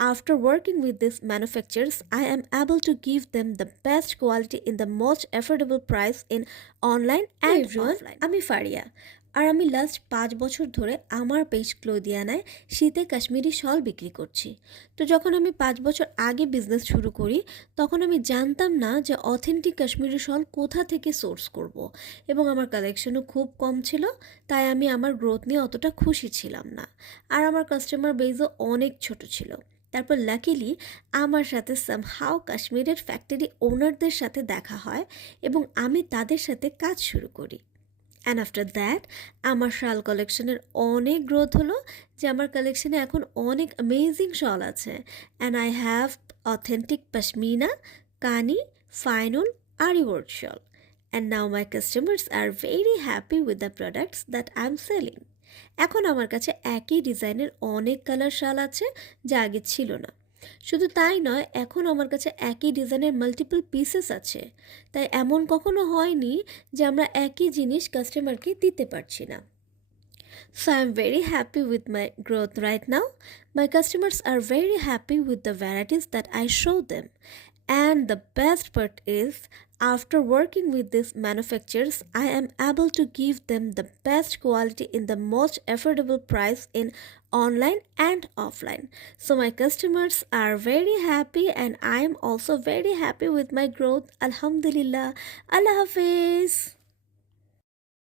After working with these manufacturers, I am able to give them the best quality in the most affordable price in online and offline. আমি ফারিয়া আর আমি last 5 বছর ধরে আমার page ক্লোদিয়ানায় শীতে কাশ্মীরি শল বিক্রি করছি। তো যখন আমি 5 বছর আগে বিজনেস শুরু করি তখন আমি জানতাম না যে অথেন্টিক কাশ্মীরি শল কোথা থেকে সোর্স করব, এবং আমার কালেকশনও খুব কম ছিল, তাই আমি আমার গ্রোথ নিয়ে অতটা খুশি ছিলাম না। আর আমার কাস্টমার বেজও অনেক ছোট ছিল। তারপর লাকিলি আমার সাথে সামহাও কাশ্মীরের ফ্যাক্টরি ওনারদের সাথে দেখা হয় এবং আমি তাদের সাথে কাজ শুরু করি। অ্যান্ড আফটার দ্যাট আমার শাল কালেকশনের অনেক গ্রোথ হলো, যে আমার কালেকশনে এখন অনেক অ্যামেজিং শল আছে। And I have authentic pashmina, kani, ফাইনুল, aari work shawl. And now my customers are very happy with the products that I am selling. এখন আমার কাছে একই ডিজাইনের অনেক কালার শাল আছে, যা আগে ছিল না। শুধু তাই নয়, এখন আমার কাছে একই ডিজাইনের মাল্টিপল পিসেস আছে, তাই এমন কখনো হয়নি যে আমরা একই জিনিস কাস্টমারকে দিতে পারছি না। So I'm very happy with my growth right now. My customers are very happy with the varieties that I show them. And the best part is, after working with these manufacturers, I am able to give them the best quality in the most affordable price in online and offline. So my customers are very happy and I am also very happy with my growth. Alhamdulillah. Allah Hafiz.